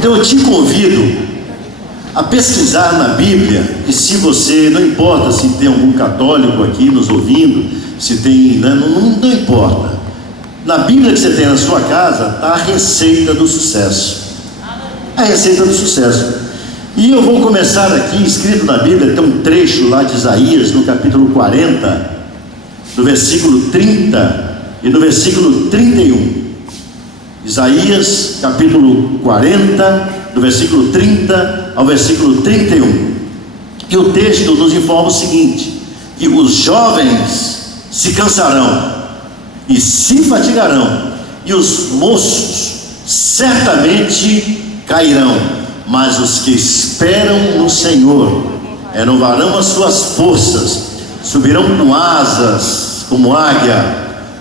Então eu te convido a pesquisar na Bíblia, e se você, não importa se tem algum católico aqui nos ouvindo, se tem, né, não importa. Na Bíblia que você tem na sua casa está a receita do sucesso. A receita do sucesso. E eu vou começar aqui, escrito na Bíblia, tem um trecho lá de Isaías, no capítulo 40, do versículo 30 e no versículo 31. Isaías, capítulo 40, do versículo 30 ao versículo 31. E o texto nos informa o seguinte: que os jovens se cansarão e se fatigarão, e os moços certamente cairão, mas os que esperam no Senhor renovarão as suas forças, subirão com asas como águia,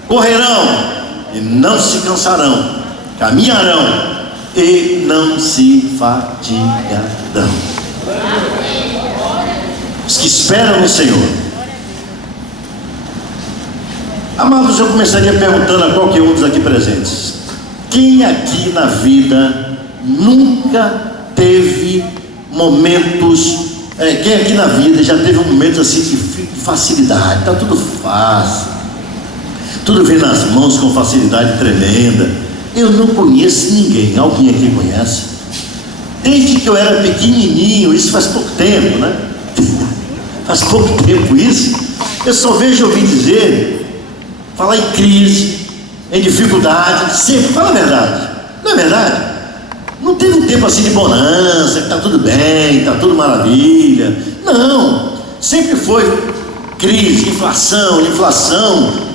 correrão e não se cansarão, caminharão e não se fatigarão. Os que esperam no Senhor. Amados, eu começaria perguntando a qualquer um dos aqui presentes: quem aqui na vida nunca teve momentos, quem aqui na vida já teve momentos assim de facilidade? Está tudo fácil, tudo vem nas mãos com facilidade tremenda. Eu não conheço ninguém. Alguém aqui conhece? Desde que eu era pequenininho, isso faz pouco tempo, né? Faz pouco tempo isso. Eu só vejo ouvir dizer, falar em crise, em dificuldade, sempre. Fala a verdade, não é verdade? Não teve um tempo assim de bonança, que está tudo bem, está tudo maravilha. Não, sempre foi crise, inflação,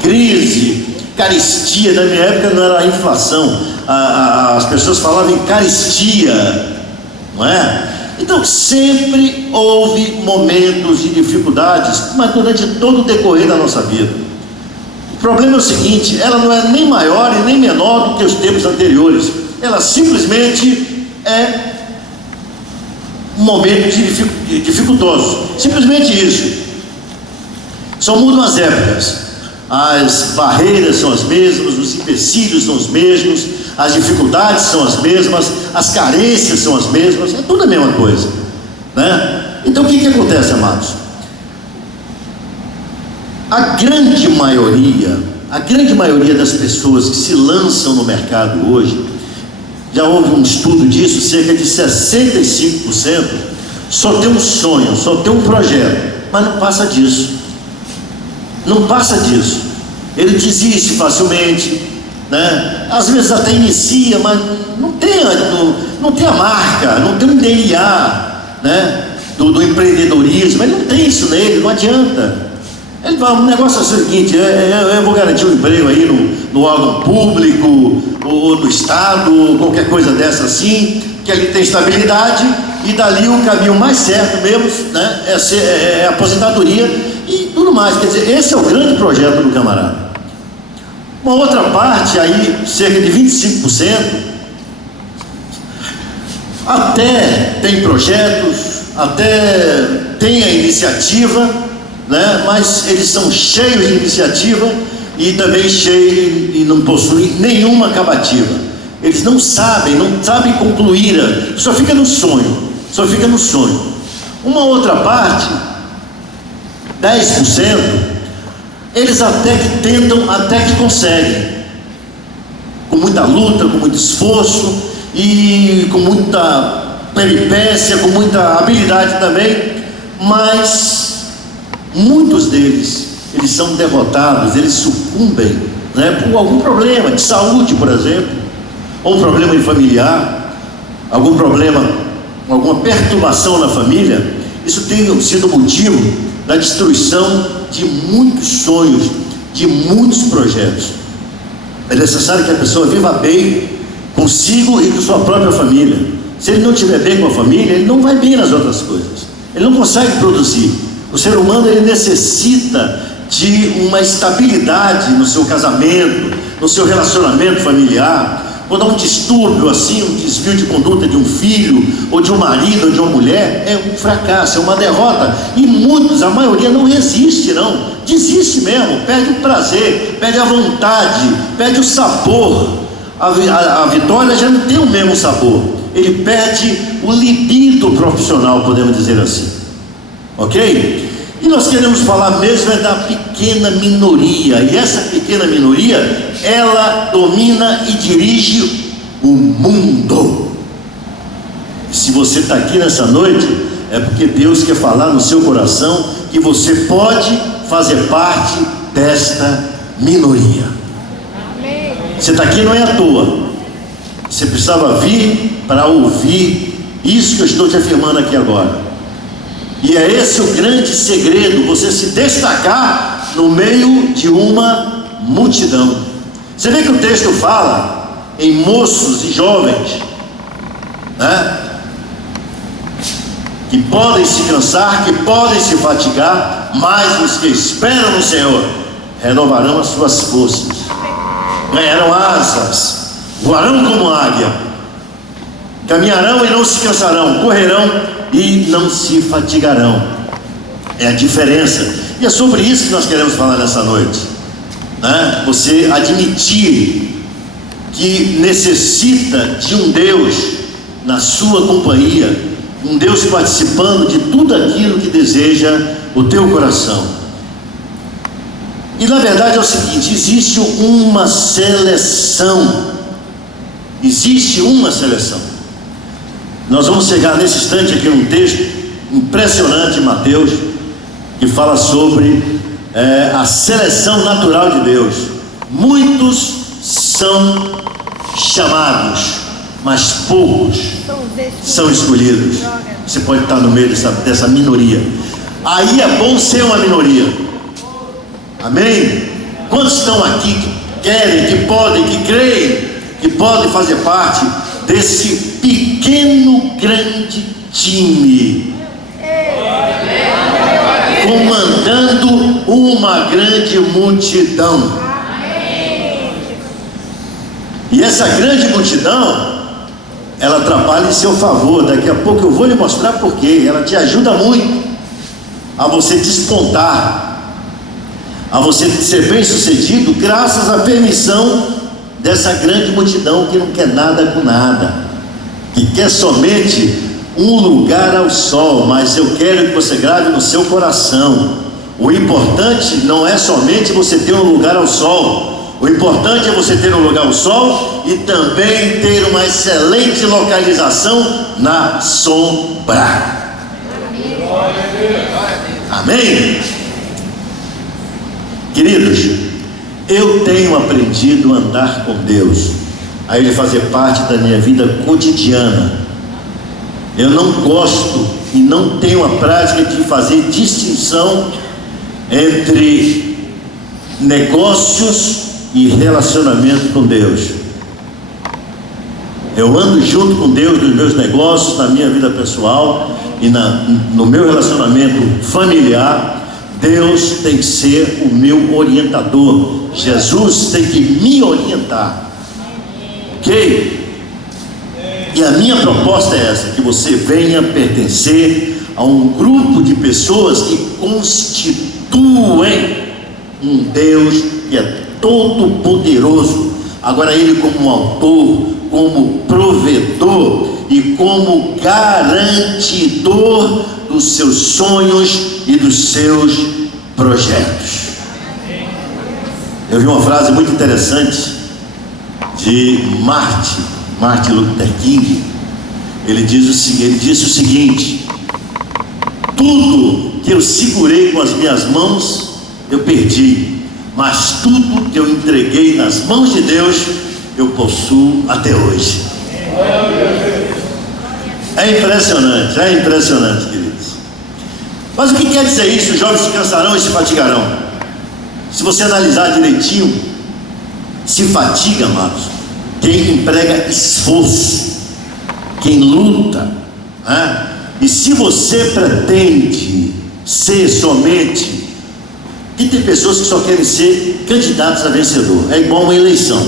crise, caristia. Na minha época não era inflação, as pessoas falavam em caristia, não é? Então sempre houve momentos de dificuldades, mas durante todo o decorrer da nossa vida. O problema é o seguinte: ela não é nem maior e nem menor do que os tempos anteriores. Ela simplesmente é um momento dificultoso, simplesmente isso. Só mudam as épocas, as barreiras são as mesmas, os empecilhos são os mesmos, as dificuldades são as mesmas, as carências são as mesmas, é tudo a mesma coisa, né? Então o que acontece, amados? A grande maioria das pessoas que se lançam no mercado hoje, já houve um estudo disso, cerca de 65% só tem um sonho, só tem um projeto, mas não passa disso. Não passa disso. Ele desiste facilmente, né? Às vezes até inicia, mas não tem a marca, não tem um DNA, né? do empreendedorismo. Ele não tem isso nele, não adianta. Ele fala, o negócio é o seguinte: eu vou garantir um emprego aí no órgão público, ou no Estado, ou qualquer coisa dessa assim, que ali tem estabilidade, e dali o caminho mais certo mesmo, né, é a aposentadoria e tudo mais. Quer dizer, esse é o grande projeto do camarada. Uma outra parte aí, cerca de 25%, até tem projetos, até tem a iniciativa, né? Mas eles são cheios de iniciativa e também cheios e não possuem nenhuma acabativa. Eles não sabem concluir, só fica no sonho. Uma outra parte, 10%, eles até que tentam, até que conseguem, com muita luta, com muito esforço e com muita peripécia, com muita habilidade também, mas muitos deles, eles são derrotados, eles sucumbem, né, por algum problema de saúde, por exemplo, ou um problema familiar, algum problema, alguma perturbação na família. Isso tem sido motivo da destruição de muitos sonhos, de muitos projetos. É necessário que a pessoa viva bem consigo e com sua própria família. Se ele não estiver bem com a família, ele não vai bem nas outras coisas, ele não consegue produzir. O ser humano, ele necessita de uma estabilidade no seu casamento, no seu relacionamento familiar. Quando há um distúrbio assim, um desvio de conduta de um filho, ou de um marido, ou de uma mulher, é um fracasso, é uma derrota. E muitos, a maioria, não resiste, não, desiste mesmo, perde o prazer, perde a vontade, perde o sabor. A vitória já não tem o mesmo sabor. ele perde o libido profissional, podemos dizer assim, ok? E nós queremos falar mesmo é da pequena minoria, e essa pequena minoria, ela domina e dirige o mundo. Se você está aqui nessa noite, é porque Deus quer falar no seu coração que você pode fazer parte desta minoria. Você está aqui não é à toa. Você precisava vir para ouvir isso que eu estou te afirmando aqui agora. E é esse o grande segredo, você se destacar no meio de uma multidão. Você vê que o texto fala em moços e jovens, né? Que podem se cansar, que podem se fatigar, mas os que esperam no Senhor renovarão as suas forças, ganharão asas, voarão como águia, caminharão e não se cansarão, correrão e não se fatigarão. É a diferença, e é sobre isso que nós queremos falar nessa noite, né? Você admitir que necessita de um Deus na sua companhia, um Deus participando de tudo aquilo que deseja o teu coração. E na verdade é o seguinte: existe uma seleção. Existe uma seleção. Nós vamos chegar nesse instante aqui num texto impressionante em Mateus, que fala sobre a seleção natural de Deus. Muitos são chamados, mas poucos são escolhidos. Você pode estar no meio dessa minoria. Aí é bom ser uma minoria. Amém? Quantos estão aqui que querem, que podem, que creem, que podem fazer parte desse pequeno, grande time, comandando uma grande multidão? E essa grande multidão, ela trabalha em seu favor. Daqui a pouco eu vou lhe mostrar por quê. Ela te ajuda muito a você despontar, a você ser bem sucedido, graças à permissão dessa grande multidão que não quer nada com nada, que quer somente um lugar ao sol. Mas eu quero que você grave no seu coração: o importante não é somente você ter um lugar ao sol. O importante é você ter um lugar ao sol e também ter uma excelente localização na sombra. Amém? Queridos, eu tenho aprendido a andar com Deus, a Ele fazer parte da minha vida cotidiana. Eu não gosto e não tenho a prática de fazer distinção entre negócios e relacionamento com Deus. Eu ando junto com Deus nos meus negócios, na minha vida pessoal e no meu relacionamento familiar. Deus tem que ser o meu orientador. Jesus tem que me orientar, ok? E a minha proposta é essa: que você venha pertencer a um grupo de pessoas que constituem um Deus que é todo poderoso. Agora Ele como autor, como provedor e como garantidor dos seus sonhos e dos seus projetos. Eu vi uma frase muito interessante de Martin Luther King. Ele disse o seguinte: tudo que eu segurei com as minhas mãos eu perdi, mas tudo que eu entreguei nas mãos de Deus eu possuo até hoje. É impressionante, queridos. Mas o que quer dizer isso? Os jovens se cansarão e se fatigarão. Se você analisar direitinho, se fatiga, amados, quem emprega esforço, quem luta, né? E se você pretende ser somente, e tem pessoas que só querem ser candidatos a vencedor. É igual uma eleição: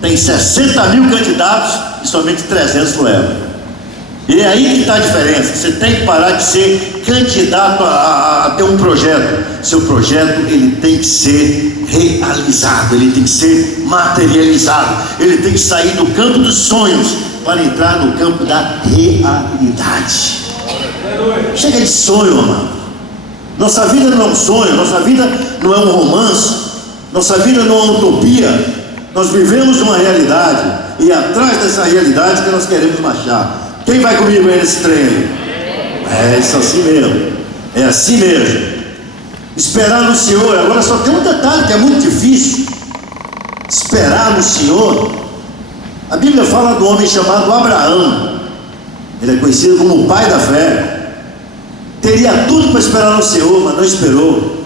tem 60 mil candidatos e somente 300 levam. E é aí que está a diferença. Você tem que parar de ser candidato a ter um projeto. Seu projeto, ele tem que ser realizado, ele tem que ser materializado, ele tem que sair do campo dos sonhos para entrar no campo da realidade. Chega de sonho, amado. Nossa vida não é um sonho, nossa vida não é um romance, nossa vida não é uma utopia. Nós vivemos uma realidade, e atrás dessa realidade que nós queremos marchar. Quem vai comigo aí nesse trem? É isso assim mesmo. É assim mesmo. Esperar no Senhor. Agora só tem um detalhe que é muito difícil. Esperar no Senhor. A Bíblia fala do homem chamado Abraão. Ele é conhecido como o pai da fé. Teria tudo para esperar no Senhor, mas não esperou.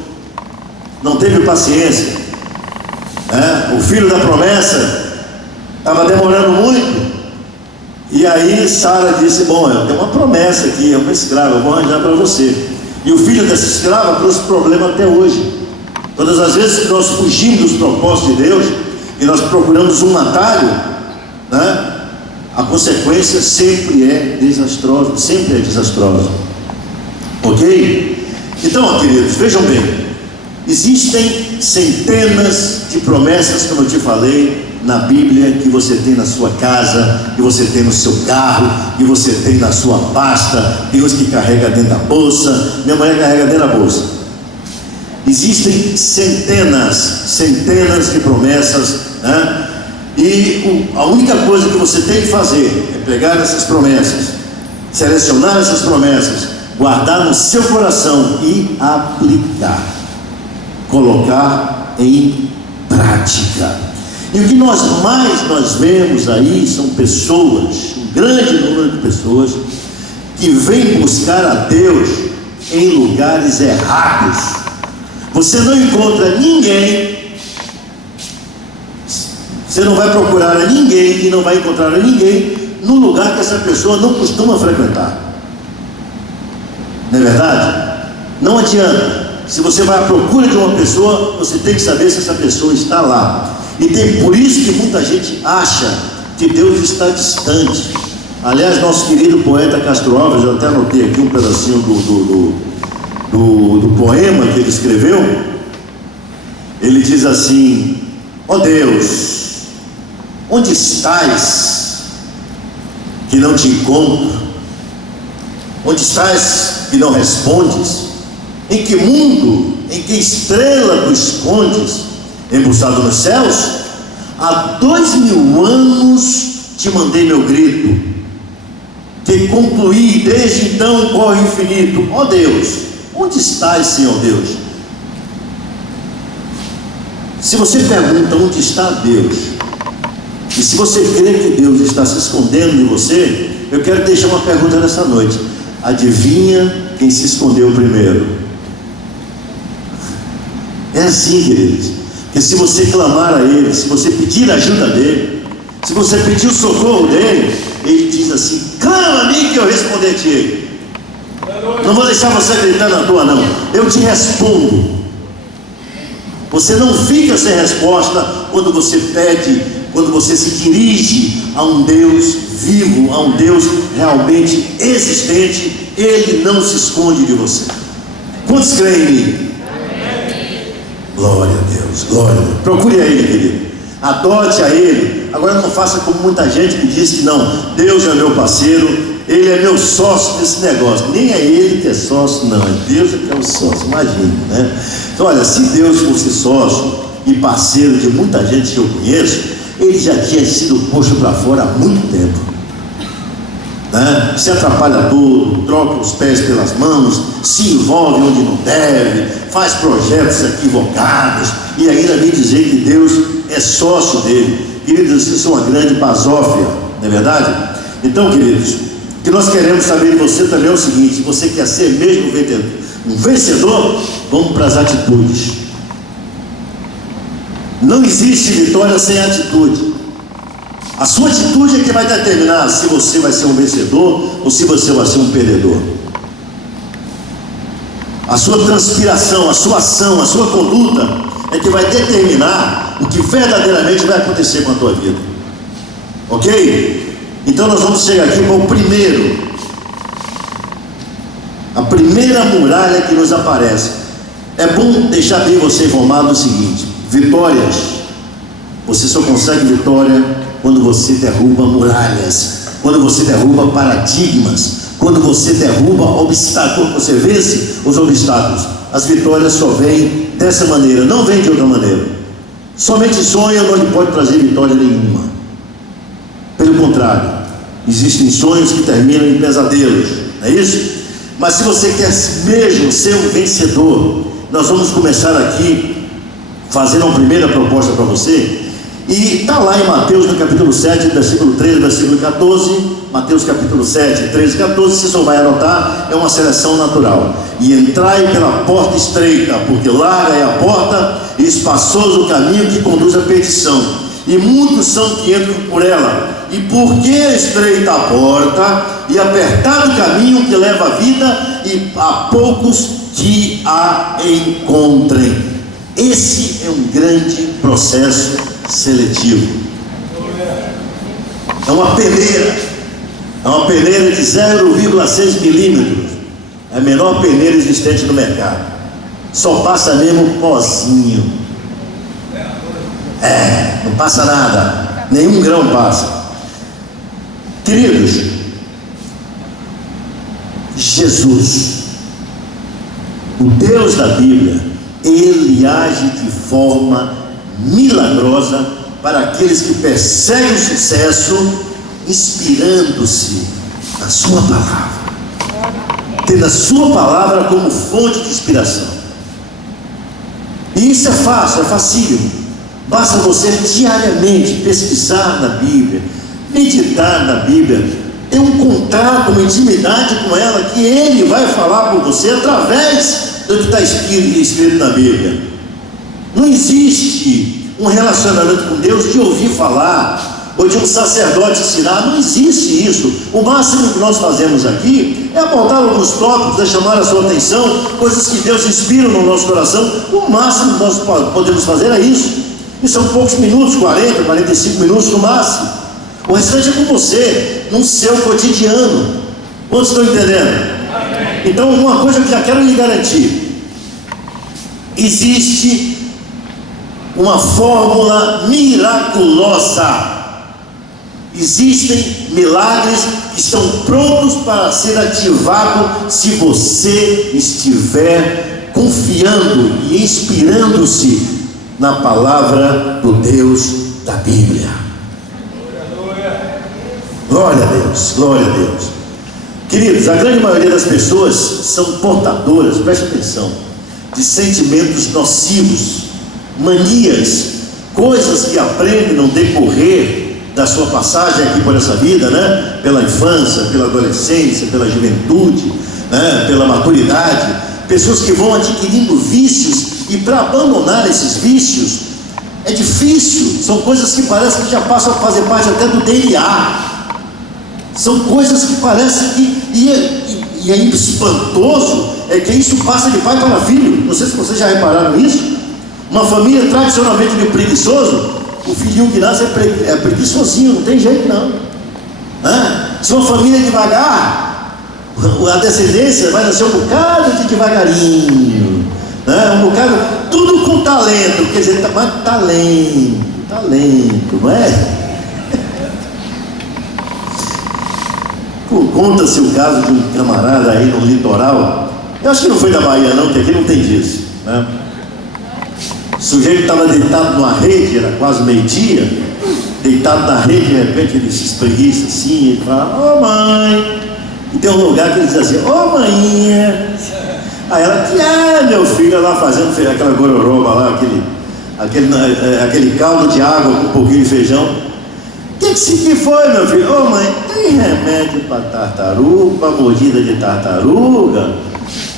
Não teve paciência. O filho da promessa estava demorando muito. E aí Sara disse: bom, eu tenho uma promessa aqui, é uma escrava, eu vou arranjar para você. E o filho dessa escrava trouxe problema até hoje. Todas as vezes que nós fugimos dos propósitos de Deus e nós procuramos um atalho, a consequência sempre é desastrosa, sempre é desastrosa. Ok? Então, queridos, vejam bem, existem centenas de promessas, como eu te falei, na Bíblia, que você tem na sua casa, que você tem no seu carro, que você tem na sua pasta. Tem uns que carrega dentro da bolsa. Minha mulher carrega dentro da bolsa. Existem centenas de promessas, e a única coisa que você tem que fazer é pegar essas promessas, selecionar essas promessas, guardar no seu coração e aplicar, colocar em prática. E o que nós vemos aí são pessoas, um grande número de pessoas, que vêm buscar a Deus em lugares errados. Você não encontra ninguém, você não vai procurar a ninguém e não vai encontrar a ninguém no lugar que essa pessoa não costuma frequentar. Não é verdade? Não adianta. Se você vai à procura de uma pessoa, você tem que saber se essa pessoa está lá. E tem por isso que muita gente acha que Deus está distante. Aliás, nosso querido poeta Castro Alves, eu até anotei aqui um pedacinho do poema que ele escreveu. Ele diz assim: ó Deus, onde estás que não te encontro? Onde estás que não respondes? Em que mundo, em que estrela tu escondes? Embuçado nos céus? Há 2000 anos te mandei meu grito, que concluí, desde então corre infinito. Ó Deus, onde estás, Senhor Deus? Se você pergunta onde está Deus, e se você crê que Deus está se escondendo de você, eu quero deixar uma pergunta nessa noite: adivinha quem se escondeu primeiro? É assim, queridos. Que se você clamar a Ele, se você pedir a ajuda dEle, se você pedir o socorro dEle, Ele diz assim: clama a mim que eu responderei a ti. Não vou deixar você gritar na toa, não. Eu te respondo. Você não fica sem resposta quando você pede, quando você se dirige a um Deus vivo, a um Deus realmente existente. Ele não se esconde de você. Quantos creem em mim? Glória a Deus, glória a Deus. Procure a Ele, querido. Adote a Ele. Agora não faça como muita gente que diz que não, Deus é meu parceiro, Ele é meu sócio nesse negócio. Nem é Ele que é sócio, não, é Deus que é o sócio. Imagine, né? Então, olha, se Deus fosse sócio e parceiro de muita gente que eu conheço, Ele já tinha sido posto para fora há muito tempo. Se atrapalha tudo, troca os pés pelas mãos, se envolve onde não deve, faz projetos equivocados e ainda vem dizer que Deus é sócio dele. Queridos, isso é uma grande basófia, não é verdade? Então, queridos, o que nós queremos saber de você também é o seguinte: se você quer ser mesmo um vencedor, vamos para as atitudes. Não existe vitória sem atitude. A sua atitude é que vai determinar se você vai ser um vencedor ou se você vai ser um perdedor. A sua transpiração, a sua ação, a sua conduta é que vai determinar o que verdadeiramente vai acontecer com a tua vida. Ok? Então nós vamos chegar aqui para o primeiro A primeira muralha que nos aparece. É bom deixar bem você informado do seguinte: vitórias, você só consegue vitória quando você derruba muralhas, quando você derruba paradigmas, quando você derruba obstáculos, você vence os obstáculos. As vitórias só vêm dessa maneira, não vem de outra maneira. Somente sonho não lhe pode trazer vitória nenhuma. Pelo contrário, existem sonhos que terminam em pesadelos, não é isso? Mas se você quer mesmo ser um vencedor, nós vamos começar aqui fazendo uma primeira proposta para você. E está lá em Mateus no capítulo 7, versículo 13, versículo 14. Mateus capítulo 7, 13 e 14, você só vai anotar, é uma seleção natural. E entrai pela porta estreita, porque larga é a porta e espaçoso o caminho que conduz à perdição, e muitos são que entram por ela. E porque é estreita a porta e apertado o caminho que leva à vida, e há poucos que a encontrem. Esse é um grande processo seletivo. É uma peneira. É uma peneira de 0,6 milímetros. É a menor peneira existente no mercado. Só passa mesmo pozinho. Não passa nada. Nenhum grão passa. Queridos, Jesus, o Deus da Bíblia, Ele age de forma milagrosa para aqueles que perseguem o sucesso, inspirando-se na sua palavra, tendo a sua palavra como fonte de inspiração. E isso é fácil, é facílimo. Basta você diariamente pesquisar na Bíblia, meditar na Bíblia, ter um contato, uma intimidade com ela, que Ele vai falar por você através do que está escrito na Bíblia. Não existe um relacionamento com Deus de ouvir falar, ou de um sacerdote ensinar. Não existe isso. O máximo que nós fazemos aqui é apontar alguns tópicos, é chamar a sua atenção, coisas que Deus inspira no nosso coração. O máximo que nós podemos fazer é isso. E são poucos minutos, 40, 45 minutos no máximo. O restante é com você, no seu cotidiano. Quantos estão entendendo? Então, uma coisa que já quero lhe garantir: existe uma fórmula miraculosa. Existem milagres que estão prontos para ser ativados se você estiver confiando e inspirando-se na palavra do Deus da Bíblia. Glória a Deus, glória a Deus. Queridos, a grande maioria das pessoas são portadoras, preste atenção, de sentimentos nocivos, manias, coisas que aprendem no decorrer da sua passagem aqui por essa vida, né? Pela infância, pela adolescência, pela juventude, né? Pela maturidade. Pessoas que vão adquirindo vícios, e para abandonar esses vícios é difícil. São coisas que parecem que já passam a fazer parte até do DNA. São coisas que parecem que e é espantoso, é que isso passa de pai para filho. Não sei se vocês já repararam isso. Uma família tradicionalmente de preguiçoso, o filhinho que nasce é preguiçosinho, não tem jeito não. Se uma família é devagar, a descendência vai nascer um bocado de devagarinho, um bocado, tudo com talento, quer dizer, mas talento, não é? Conta-se o caso de um camarada aí no litoral, eu acho que não foi da Bahia não, que aqui não tem disso, né? O sujeito estava deitado numa rede, era quase meio-dia, deitado na rede, de repente ele se espreguiça assim, ele fala: ô mãe, e tem um lugar que ele diz assim: ô maninha. Aí ela: que é, meu filho, lá fazendo aquela gororoba lá, aquele caldo de água com um pouquinho de feijão. Que foi, meu filho? Ô mãe, tem remédio para tartaruga, para mordida de tartaruga?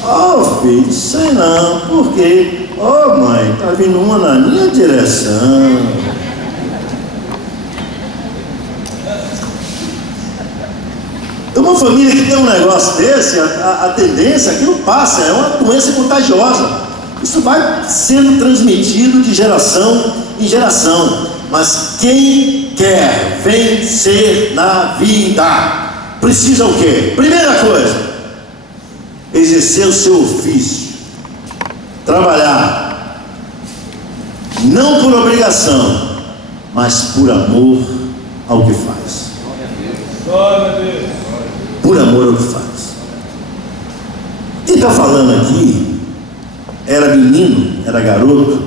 Ô filho, sei não, por quê? Ô mãe, tá vindo uma na minha direção. Uma família que tem um negócio desse, a tendência, aquilo passa, é uma doença contagiosa. Isso vai sendo transmitido de geração em geração. Mas quem quer vencer na vida precisa o quê? Primeira coisa, exercer o seu ofício, trabalhar, não por obrigação, mas por amor ao que faz. Por amor ao que faz. Quem está falando aqui era menino, era garoto,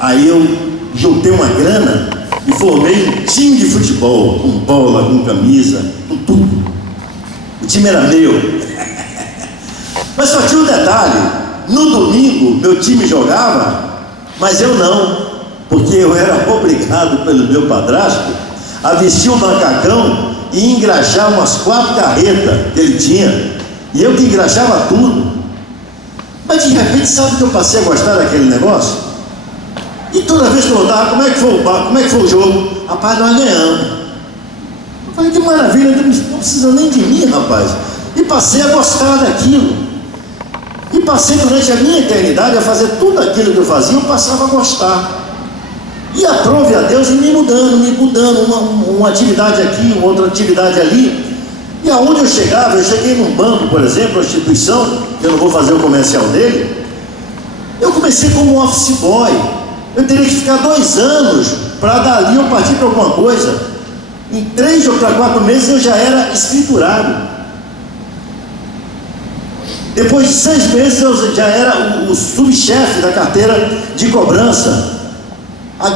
aí eu juntei uma grana e formei um time de futebol, com bola, com camisa, com tudo. O time era meu. Mas só tinha um detalhe: no domingo meu time jogava, mas eu não, porque eu era obrigado pelo meu padrasto a vestir um macacão e engraxar umas 4 carretas que ele tinha, e eu que engraxava tudo. Mas de repente, sabe que eu passei a gostar daquele negócio? E toda vez que eu voltava, como é que foi o jogo? Rapaz, nós ganhamos. Eu falei, que maravilha, não precisa nem de mim, rapaz. E passei a gostar daquilo. E passei durante a minha eternidade a fazer tudo aquilo que eu fazia, eu passava a gostar. E aprove a Deus me mudando, uma atividade aqui, uma outra atividade ali. E aonde eu chegava, eu cheguei num banco, por exemplo, uma instituição, que eu não vou fazer o comercial dele. Eu comecei como um office boy. Eu teria que ficar 2 anos para dali eu partir para alguma coisa. Em 3 ou 4 meses eu já era escriturado. Depois de 6 meses eu já era o subchefe da carteira de cobrança.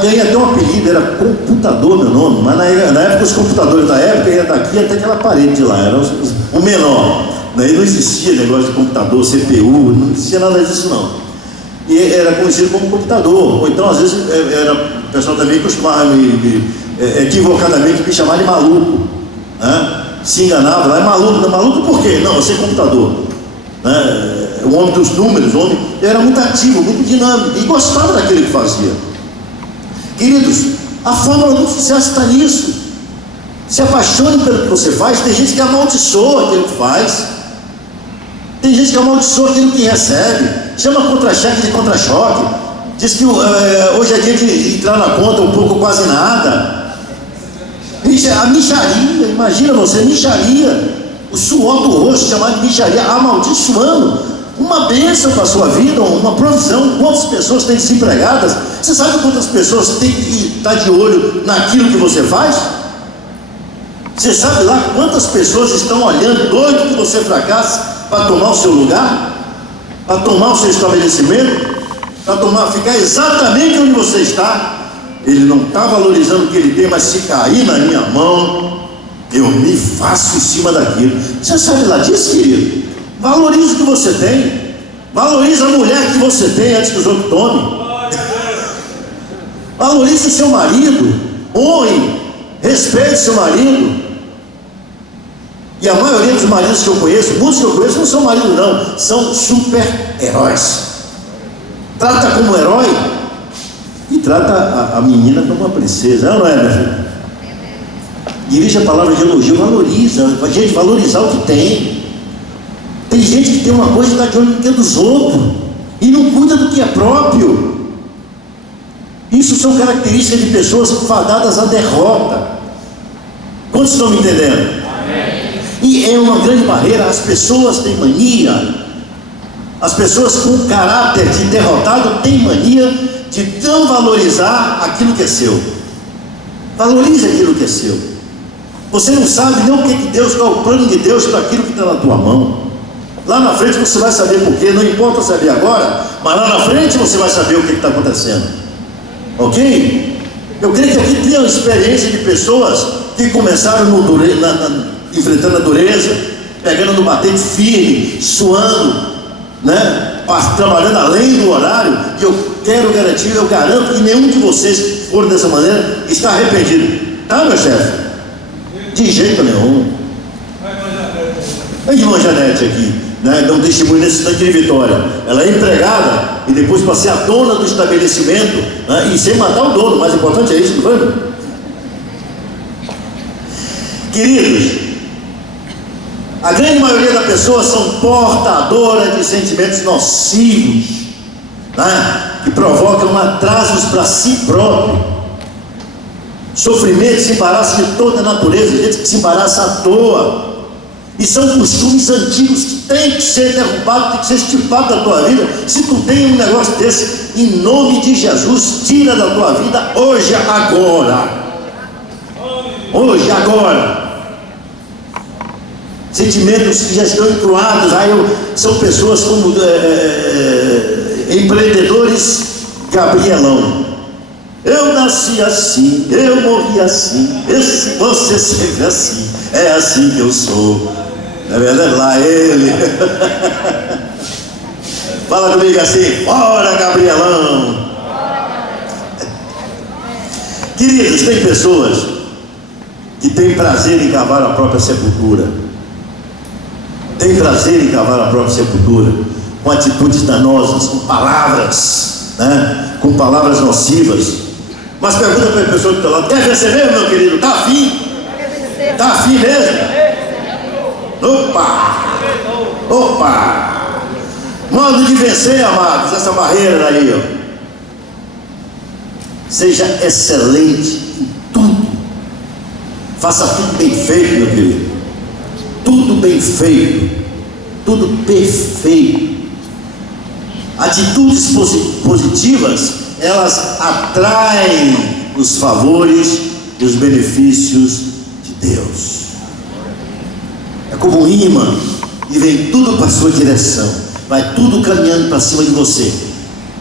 Ganhei até um apelido, era computador meu nome, mas na época os computadores da época iam daqui até aquela parede de lá, era o menor, né? E não existia negócio de computador, CPU, não existia nada disso não. E era conhecido como computador, ou então às vezes o pessoal também costumava equivocadamente me chamar de maluco, né? Se enganava, lá é maluco, não, maluco por quê? Não, você é computador, né? O homem dos números, eu era muito ativo, muito dinâmico, e gostava daquilo que fazia. Queridos, a fórmula do sucesso está nisso. Se apaixone pelo que você faz. Tem gente que amaldiçoa aquilo que faz, tem gente que amaldiçoa aquilo que recebe, chama contra-cheque de contra-choque, diz que hoje é dia de entrar na conta um pouco, quase nada. A micharia, imagina você, micharia, o suor do rosto chamado de micharia, amaldiçoando uma bênção para a sua vida, uma provisão. Quantas pessoas têm desempregadas? Você sabe quantas pessoas têm que estar de olho naquilo que você faz? Você sabe lá quantas pessoas estão olhando, doido que você fracasse, para tomar o seu lugar, para tomar o seu estabelecimento, para ficar exatamente onde você está? Ele não está valorizando o que ele tem, mas se cair na minha mão, eu me faço em cima daquilo. Você sabe lá disso, querido? Valorize o que você tem, valorize a mulher que você tem antes que os outros tomem. Valorize o seu marido, honre, respeite seu marido. E a maioria dos maridos que eu conheço, muitos que eu conheço, não são maridos não, são super-heróis. Trata como herói e trata a menina como uma princesa, não é, minha filha? Dirige a palavra de elogio, valoriza, a gente valorizar o que tem. Tem gente que tem uma coisa e está de olho no que é dos outros e não cuida do que é próprio. Isso são características de pessoas fadadas à derrota. Quantos estão me entendendo? Amém. E é uma grande barreira. As pessoas têm mania, as pessoas com caráter de derrotado têm mania de não valorizar aquilo que é seu. Valorize aquilo que é seu. Você não sabe nem o que Deus, qual é o plano de Deus para aquilo que está na tua mão. Lá na frente você vai saber porquê, não importa saber agora, mas lá na frente você vai saber o que está acontecendo. Ok? Eu creio que aqui tem uma experiência de pessoas que começaram enfrentando a dureza, pegando no batente firme, suando, né? Trabalhando além do horário. E eu quero garantir, eu garanto que nenhum de vocês que foram dessa maneira está arrependido. Tá, meu chefe? De jeito nenhum. A irmã Janete aqui, né, dá um testemunho nesse instante de Vitória. Ela é empregada e depois para ser a dona do estabelecimento, né, e sem matar o dono. O mais importante é isso, não foi? Queridos, a grande maioria das pessoas são portadoras de sentimentos nocivos, né, que provocam atrasos para si próprio, sofrimento, se embaraço de toda a natureza, gente que se embaraça à toa. E são costumes antigos que tem que ser derrubados, tem que ser extirpados da tua vida. Se tu tem um negócio desse, em nome de Jesus, tira da tua vida hoje, agora. Hoje, agora. Sentimentos que já estão encruados. São pessoas como empreendedores Gabrielão. Eu nasci assim, eu morri assim, você sempre assim, é assim que eu sou. Não é verdade? Lá ele. Fala comigo assim: fora Gabrielão. Queridos, tem pessoas que têm prazer em cavar a própria sepultura. Tem prazer em cavar a própria sepultura, com atitudes danosas, com palavras, né? Com palavras nocivas. Mas pergunta para a pessoa que está lá: quer vencer mesmo, meu querido? Está afim? Está afim mesmo? Opa! Modo de vencer, amados, essa barreira aí, ó. Seja excelente em tudo. Faça tudo bem feito, meu querido. Tudo bem feito. Tudo perfeito. Atitudes positivas, elas atraem os favores e os benefícios de Deus. É como um imã, e vem tudo para a sua direção, vai tudo caminhando para cima de você,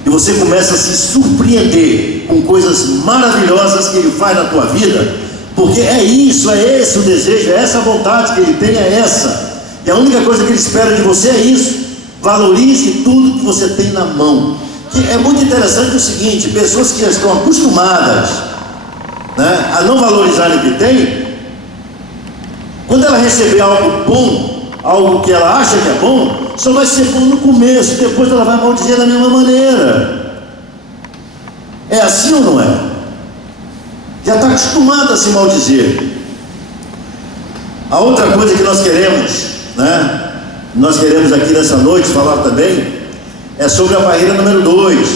e você começa a se surpreender com coisas maravilhosas que Ele faz na tua vida, porque é isso, é esse o desejo, é essa a vontade que Ele tem, é essa, e a única coisa que Ele espera de você é isso. Valorize tudo que você tem na mão. Que é muito interessante o seguinte: pessoas que já estão acostumadas, né, a não valorizarem o que tem, quando ela receber algo bom, algo que ela acha que é bom, só vai ser bom no começo, depois ela vai maldizer da mesma maneira. É assim ou não é? Já está acostumada a se maldizer. A outra coisa que nós queremos, né, nós queremos aqui nessa noite falar também, é sobre a barreira número 2.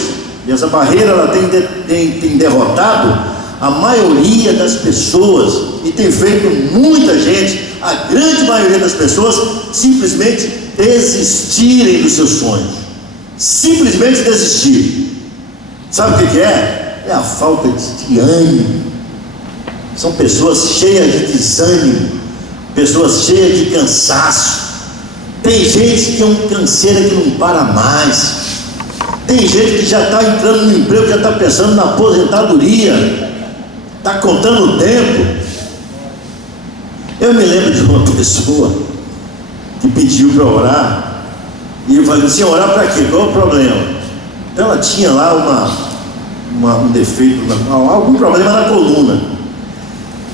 E essa barreira, ela tem derrotado a maioria das pessoas, e tem feito muita gente, a grande maioria das pessoas, simplesmente desistirem dos seus sonhos. Simplesmente desistir. Sabe o que é? É a falta de ânimo. São pessoas cheias de desânimo, pessoas cheias de cansaço. Tem gente que é um canseira que não para mais. Tem gente que já está entrando no emprego, já está pensando na aposentadoria, está contando o tempo. Eu me lembro de uma pessoa que pediu para orar, e eu falei assim: orar para quê? Qual é o problema? Então ela tinha lá um defeito, algum problema na coluna.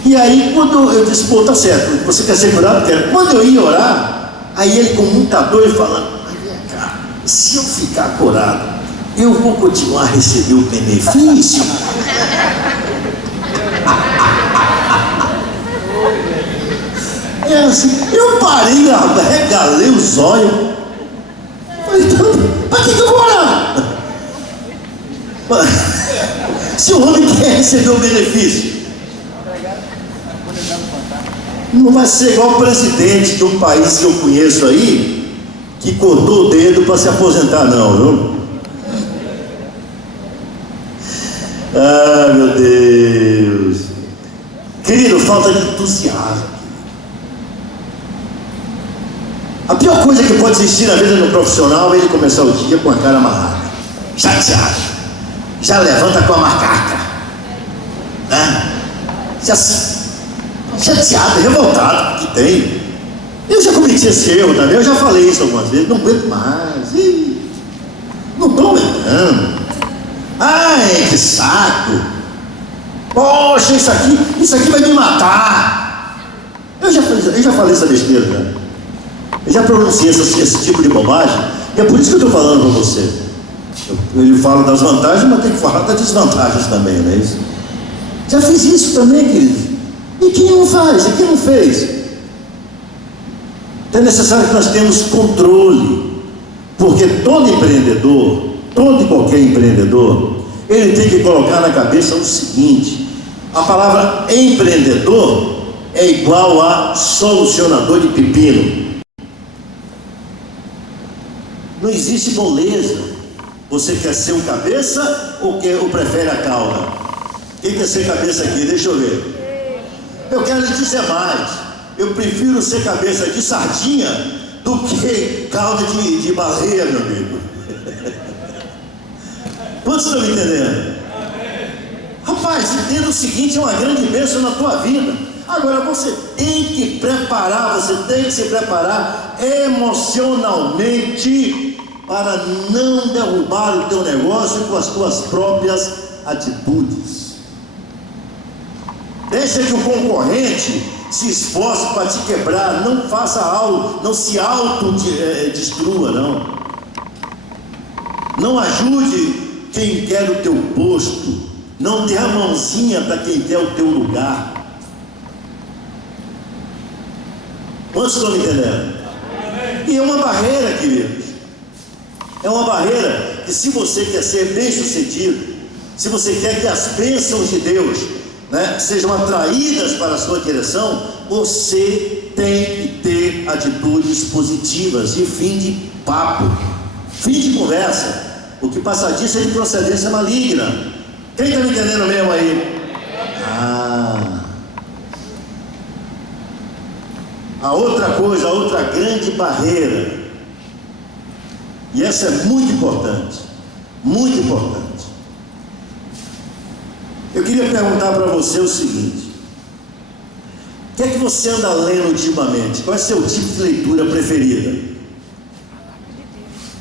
E aí, quando eu disse: pô, tá certo, você quer ser curado? Quero. Quando eu ia orar, aí ele com muita dor e falando: vem cá, se eu ficar curado, eu vou continuar a receber o benefício? É assim, eu parei, regalei os olhos. Falei: então, para que eu vou orar? Se o homem quer receber o benefício, não vai ser igual o presidente de um país que eu conheço aí, que cortou o dedo para se aposentar, não, viu? Ah, meu Deus. Querido, falta de entusiasmo. A pior coisa que pode existir na vida do profissional é ele começar o dia com a cara amarrada, chateado, já levanta com a macaca, né? Chateado, revoltado, que tem. Eu já cometi esse erro também, eu já falei isso algumas vezes. Não aguento mais, não estou aguentando. Ai, que saco. Poxa, isso aqui vai me matar. Eu já falei essa besteira, né? Eu já pronunciei esse tipo de bobagem, e é por isso que eu estou falando para você. Ele fala das vantagens, mas tem que falar das desvantagens também, não é isso? Já fiz isso também, querido. E quem não faz? E quem não fez? Então é necessário que nós tenhamos controle, porque todo empreendedor, todo e qualquer empreendedor, ele tem que colocar na cabeça o seguinte: a palavra empreendedor é igual a solucionador de pepino. Não existe moleza. Você quer ser o cabeça ou prefere a cauda? Quem quer ser cabeça aqui? Deixa eu ver. Eu quero lhe dizer mais. Eu prefiro ser cabeça de sardinha do que cauda de baleia, meu amigo. Quantos estão me entendendo? Rapaz, entenda o seguinte, é uma grande bênção na tua vida. Agora você tem que preparar, você tem que se preparar emocionalmente para não derrubar o teu negócio com as tuas próprias atitudes. Deixa que o concorrente se esforce para te quebrar, não faça algo, não se autodestrua, não. Não ajude quem quer o teu posto, não dê a mãozinha para quem quer o teu lugar. Quantos estão me entendendo? E é uma barreira, queridos. É uma barreira que, se você quer ser bem sucedido, se você quer que as bênçãos de Deus, sejam atraídas para a sua direção, você tem que ter atitudes positivas e fim de papo, fim de conversa. O que passa disso é de procedência maligna. Quem está me entendendo mesmo aí? A outra coisa, a outra grande barreira, e essa é muito importante, muito importante. Eu queria perguntar para você o seguinte: o que é que você anda lendo ultimamente? Qual é o seu tipo de leitura preferida?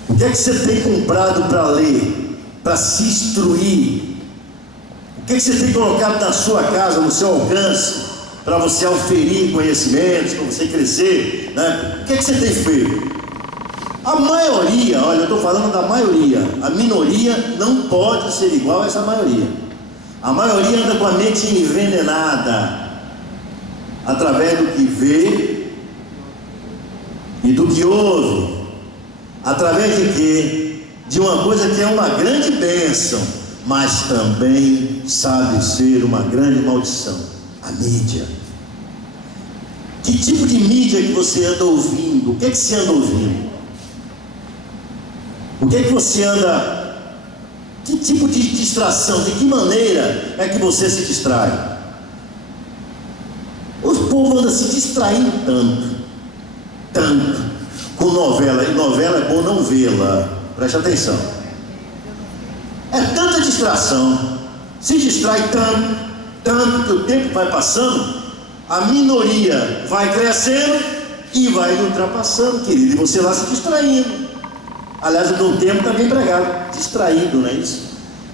O que é que você tem comprado para ler, para se instruir? O que é que você tem colocado na sua casa, no seu alcance, para você auferir conhecimentos, para você crescer, O que é que você tem feito? A maioria, olha, eu estou falando da maioria, a minoria não pode ser igual a essa maioria. A maioria anda com a mente envenenada, através do que vê e do que ouve. Através de quê? De uma coisa que é uma grande bênção, mas também sabe ser uma grande maldição: a mídia. Que tipo de mídia que você anda ouvindo? O que é que você anda ouvindo? O que é que você anda... Que tipo de distração, de que maneira é que você se distrai? O povo anda se distraindo tanto, com novela, e novela é bom não vê-la, preste atenção. É tanta distração, se distrai tanto que o tempo vai passando, a minoria vai crescendo e vai ultrapassando, querido, e você lá se distraindo. Aliás, eu dou um tempo também empregado, distraído, não é isso?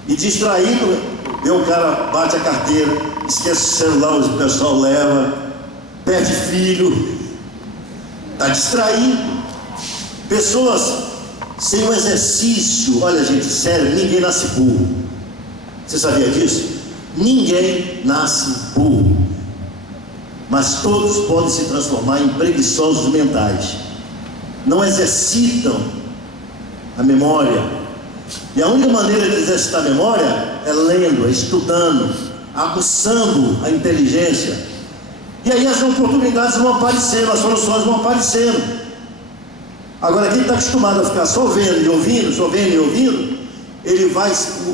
E distraído, o cara bate a carteira, esquece o celular, o pessoal leva, perde filho, está distraído. Pessoas sem um exercício. Olha, gente, sério, ninguém nasce burro. Você sabia disso? Ninguém nasce burro, mas todos podem se transformar em preguiçosos mentais. Não exercitam a memória, e a única maneira de exercitar a memória é lendo, é estudando, aguçando a inteligência, e aí as oportunidades vão aparecendo, as soluções vão aparecendo. Agora, quem está acostumado a ficar só vendo e ouvindo, ele vai,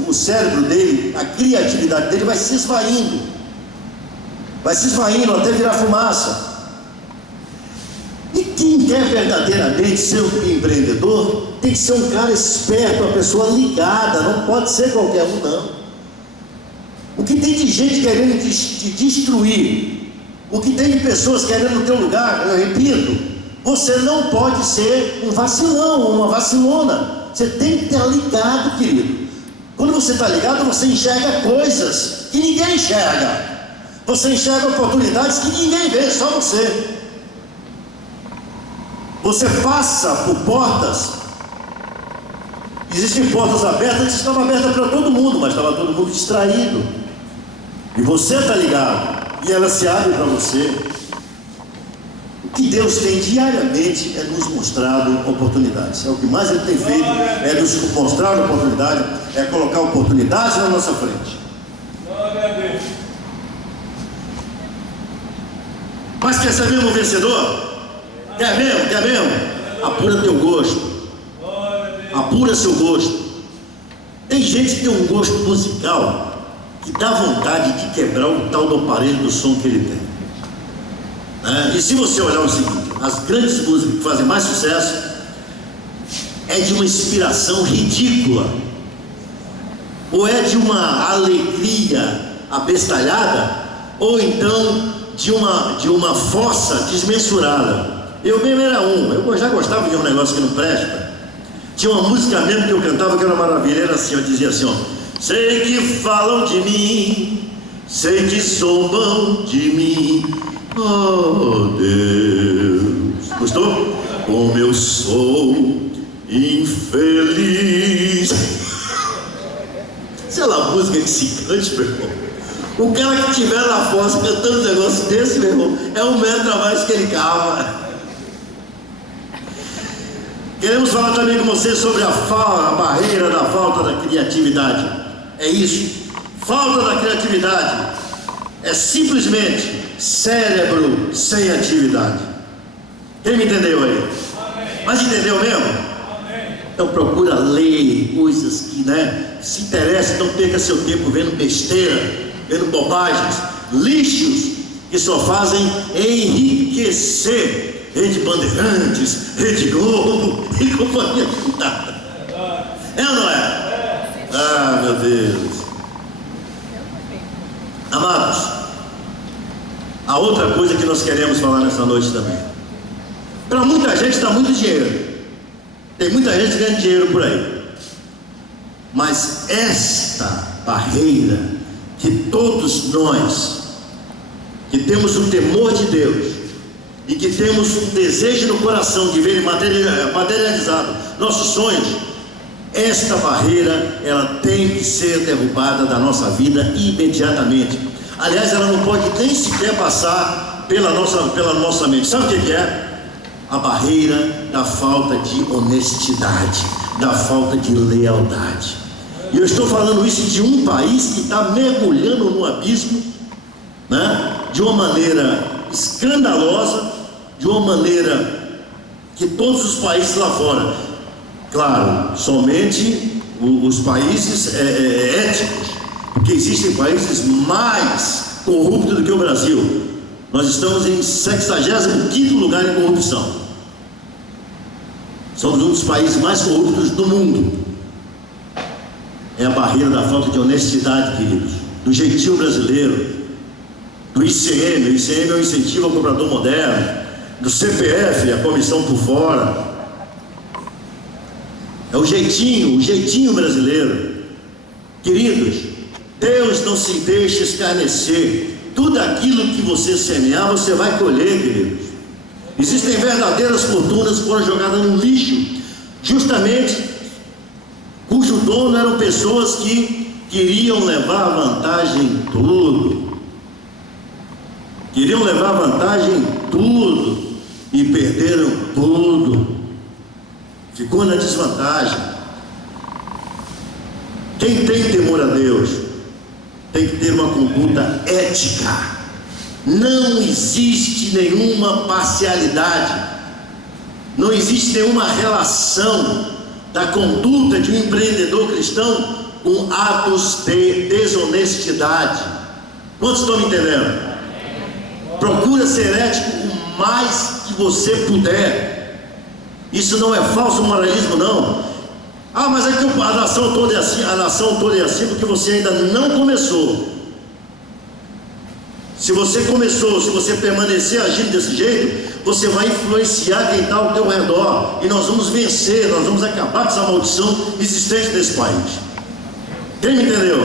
o cérebro dele, a criatividade dele vai se esvaindo até virar fumaça. E quem quer verdadeiramente ser um empreendedor tem que ser um cara esperto, uma pessoa ligada, não pode ser qualquer um, não. O que tem de gente querendo te destruir, o que tem de pessoas querendo o teu lugar, eu repito, você não pode ser um vacilão, uma vacilona. Você tem que estar ligado, querido. Quando você está ligado, você enxerga coisas que ninguém enxerga. Você enxerga oportunidades que ninguém vê, só você. Você passa por portas. Existem portas abertas que estavam abertas para todo mundo, mas estava todo mundo distraído. E você está ligado, e ela se abre para você. O que Deus tem diariamente é nos mostrado oportunidades. É o que mais Ele tem feito, é nos mostrar oportunidade, é colocar oportunidades na nossa frente. Mas quer ser mesmo vencedor? Quer mesmo? Quer mesmo? Apura teu gosto. Apura seu gosto. Tem gente que tem um gosto musical que dá vontade de quebrar o tal do aparelho do som que ele tem. E se você olhar o seguinte, as grandes músicas que fazem mais sucesso é de uma inspiração ridícula, ou é de uma alegria abestalhada, ou então de uma força desmensurada. Eu mesmo era eu já gostava de um negócio que não presta. Tinha uma música mesmo que eu cantava que era uma maravilha, era assim, eu dizia assim, ó: sei que falam de mim, sei que zombam de mim, oh Deus. Gostou? Como eu sou infeliz. Sei lá, música que se cante, meu irmão. O cara que tiver na voz cantando um negócio desse, meu irmão, é 1 metro a mais que ele cava. Queremos falar também com você sobre a barreira da falta da criatividade. É isso. Falta da criatividade é simplesmente cérebro sem atividade. Quem me entendeu aí? Mas entendeu mesmo? Então procura ler coisas que, se interessa. Não perca seu tempo vendo besteira, vendo bobagens, lixos que só fazem enriquecer Rede Bandeirantes, Rede Globo e companhia limitada. É ou não é? Ah, meu Deus. Amados, a outra coisa que nós queremos falar nessa noite também. Para muita gente dá muito dinheiro. Tem muita gente ganhando dinheiro por aí. Mas esta barreira que todos nós, que temos o temor de Deus e que temos um desejo no coração de ver materializado nossos sonhos, esta barreira, ela tem que ser derrubada da nossa vida imediatamente. Aliás, ela não pode nem sequer passar pela nossa mente. Sabe o que é? A barreira da falta de honestidade, da falta de lealdade. E eu estou falando isso de um país que está mergulhando no abismo, de uma maneira escandalosa, de uma maneira que todos os países lá fora, claro, somente os países éticos, porque existem países mais corruptos do que o Brasil. Nós estamos em 65º lugar em corrupção. Somos um dos países mais corruptos do mundo. É a barreira da falta de honestidade, queridos, do jeitinho brasileiro, do ICM. O ICM é o incentivo ao comprador moderno, do CPF, a comissão por fora. É o jeitinho brasileiro. Queridos, Deus não se deixa escarnecer. Tudo aquilo que você semear, você vai colher, queridos. Existem verdadeiras fortunas que foram jogadas no lixo, justamente cujo dono eram pessoas que queriam levar vantagem em tudo. Queriam levar vantagem em tudo e perderam tudo. Ficou na desvantagem. Quem tem temor a Deus tem que ter uma conduta ética. Não existe nenhuma parcialidade, não existe nenhuma relação da conduta de um empreendedor cristão com atos de desonestidade. Quantos estão me entendendo? Procura ser ético o mais que você puder. Isso não é falso moralismo, não. Ah, mas é que a nação toda é assim porque você ainda não começou. Se você começou, se você permanecer agindo desse jeito, você vai influenciar quem está ao teu redor, e nós vamos vencer, nós vamos acabar com essa maldição existente nesse país. Quem me entendeu?